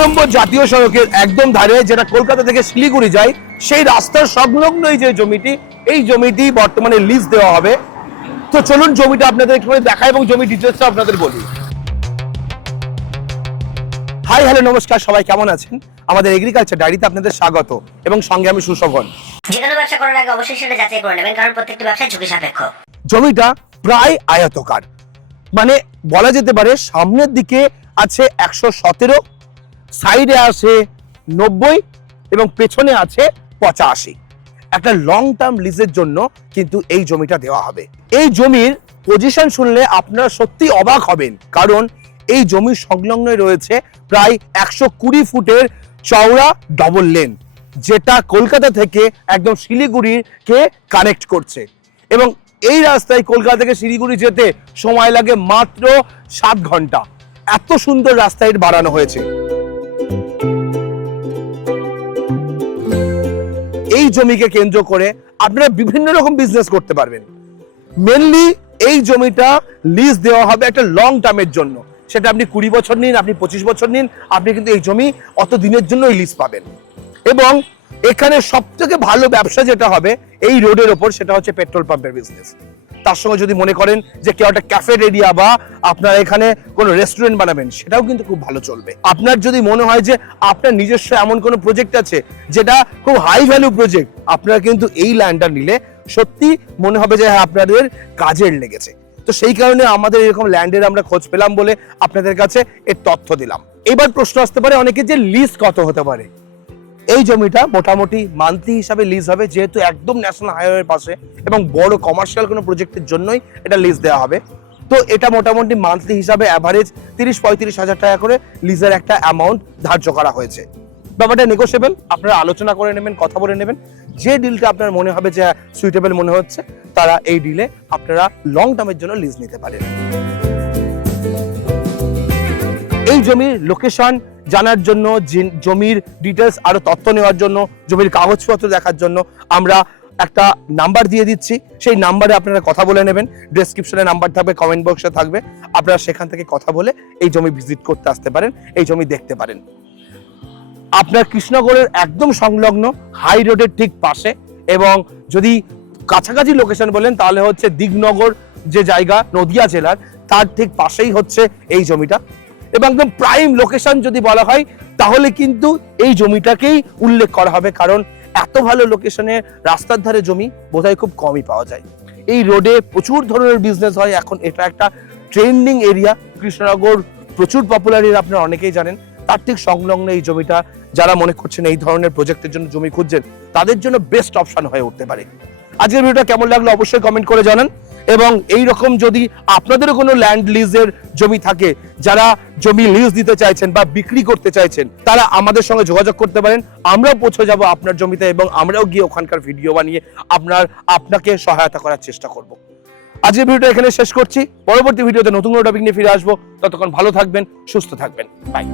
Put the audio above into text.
নম্বর জাতীয় সড়কের একদম ধারে যেটা কলকাতা থেকে শিলিগুড়ি যায় সেই রাস্তার সংলগ্ন এই যে জমিটি এই জমিটি বর্তমানে লিজ দেওয়া হবে। তো চলুন জমিটা আপনাদের একটু দেখাই এবং জমি ডিটেলসটা আপনাদের বলি। হাই হ্যালো নমস্কার সবাই কেমন আছেন? আমাদের এগ্রিকালচার ডায়েরিতে আপনাদের স্বাগত এবং সঙ্গে আমি সুশোভন। যে কোনো ব্যবসা করার আগে অবশ্যই সেটা যাচাই করে নেবেন কারণ প্রত্যেকটি ব্যবসায় ঝুঁকি সাপেক্ষ। জমিটা প্রায় আয়তকার। মানে বলা যেতে পারে সামনের দিকে আছে একশো সতেরো সাইডে আছে নব্বই এবং পেছনে আছে পঁচাশি। একটা লং টার্ম লিজের জন্য কিন্তু এই জমিটা দেওয়া হবে। এই জমির পজিশন শুনলে আপনারা সত্যি অবাক হবেন, কারণ এই জমির সংলগ্নই রয়েছে প্রায় একশো কুড়ি ফুটের চওড়া ডবল লেন যেটা কলকাতা থেকে একদম শিলিগুড়িকে কানেক্ট করছে। এবং এই রাস্তায় কলকাতা থেকে শিলিগুড়ি যেতে সময় লাগে মাত্র সাত ঘণ্টা। এত সুন্দর রাস্তায় বাড়ানো হয়েছে। এই জমিকে কেন্দ্র করে আপনারা বিভিন্ন রকম বিজনেস করতে পারবেন। মেনলি এই জমিটা লিজ দেওয়া হবে একটা লং টার্মের জন্য। সেটা আপনি কুড়ি বছর নিন, আপনি পঁচিশ বছর নিন, আপনি কিন্তু এই জমি অত দিনের জন্য লিজ পাবেন। এবং এখানে সব থেকে ভালো ব্যবসা যেটা হবে এই রোডের ওপর, সেটা হচ্ছে পেট্রোল পাম্পের বিজনেস তার সঙ্গে যদি মনে করেন যে কেউ একটা ক্যাফে এরিয়া বা আপনার এখানে কোনো রেস্টুরেন্ট বানাবেন, সেটাও কিন্তু খুব ভালো চলবে। আপনার যদি মনে হয় যে আপনার নিজস্ব এমন কোনো প্রজেক্ট আছে যেটা খুব হাই ভ্যালু প্রজেক্ট আপনারা কিন্তু এই ল্যান্ডটা নিলে সত্যি মনে হবে যে হ্যাঁ আপনাদের কাজের লেগেছে। তো সেই কারণে আমাদের এরকম ল্যান্ডের আমরা খোঁজ পেলাম বলে আপনাদের কাছে এর তথ্য দিলাম। এবার প্রশ্ন আসতে পারে অনেকে যে লিজ কত হতে পারে। এই জমিটা মোটামুটি মান্থলি হিসাবে লিজ হবে, যেহেতু একদম ন্যাশনাল হাইওয়ের পাশে এবং বড় কমার্শিয়াল কোনো প্রজেক্টের জন্যই এটা লিজ দেওয়া হবে। তো এটা মোটামুটি মান্থলি হিসাবে অ্যাভারেজ তিরিশ পঁয়ত্রিশ হাজার টাকা করে লিজের একটা অ্যামাউন্ট ধার্য করা হয়েছে। ব্যাপারটা নেগোসিয়েবল আপনারা আলোচনা করে নেবেন, কথা বলে নেবেন। যে ডিলটা আপনার মনে হবে যে সুইটেবল মনে হচ্ছে, তারা এই ডিলে আপনারা লং টার্মের জন্য লিজ নিতে পারেন। এই জমির লোকেশন জানার জন্য জমির ডিটেলস আরও তথ্য নেওয়ার জন্য, জমির কাগজপত্র দেখার জন্য আমরা একটা নাম্বার দিয়ে দিচ্ছি। সেই নাম্বারে আপনারা কথা বলে নেবেন। ডেসক্রিপশনে নাম্বার থাকবে কমেন্ট বক্সে থাকবে। আপনারা সেখান থেকে কথা বলে এই জমি ভিজিট করতে আসতে পারেন, এই জমি দেখতে পারেন। আপনার কৃষ্ণগড়ের একদম সংলগ্ন হাই রোডের ঠিক পাশে এবং যদি কাছাকাছি লোকেশন বলেন, তাহলে হচ্ছে দিগনগর যে জায়গা নদিয়া জেলার, তার ঠিক পাশেই হচ্ছে এই জমিটা। এবং একদম প্রাইম লোকেশন যদি বলা হয়, তাহলে কিন্তু এই জমিটাকেই উল্লেখ করা হবে। কারণ এত ভালো লোকেশনে রাস্তার ধারে জমি বোধহয় খুব কমই পাওয়া যায়। এই রোডে প্রচুর ধরনের বিজনেস হয়। এখন এটা একটা ট্রেন্ডিং এরিয়া কৃষ্ণনগর প্রচুর পপুলার এরিয়া আপনারা অনেকেই জানেন। তার ঠিক সংলগ্ন এই জমিটা যারা মনে করছেন এই ধরনের প্রজেক্টের জন্য জমি খুঁজছেন, তাদের জন্য বেস্ট অপশন হয়ে উঠতে পারে। আজকের ভিডিওটা কেমন লাগল অবশ্যই কমেন্ট করে জানান। এবং এই রকম যদি আপনাদেরও কোনো ল্যান্ড লিজের জমি থাকে, যারা জমি লিজ দিতে চাইছেন বা বিক্রি করতে চাইছেন, তারা আমাদের সঙ্গে যোগাযোগ করতে পারেন। আমরাও পৌঁছে যাব আপনার জমিতে এবং আমরাও গিয়ে ওখানকার ভিডিও বানিয়ে আপনার, আপনাকে সহায়তা করার চেষ্টা করব। আজকের ভিডিওটা এখানে শেষ করছি। পরবর্তী ভিডিওতে নতুন কোনো টপিক নিয়ে ফিরে আসব। ততক্ষণ ভালো থাকবেন, সুস্থ থাকবেন। বাই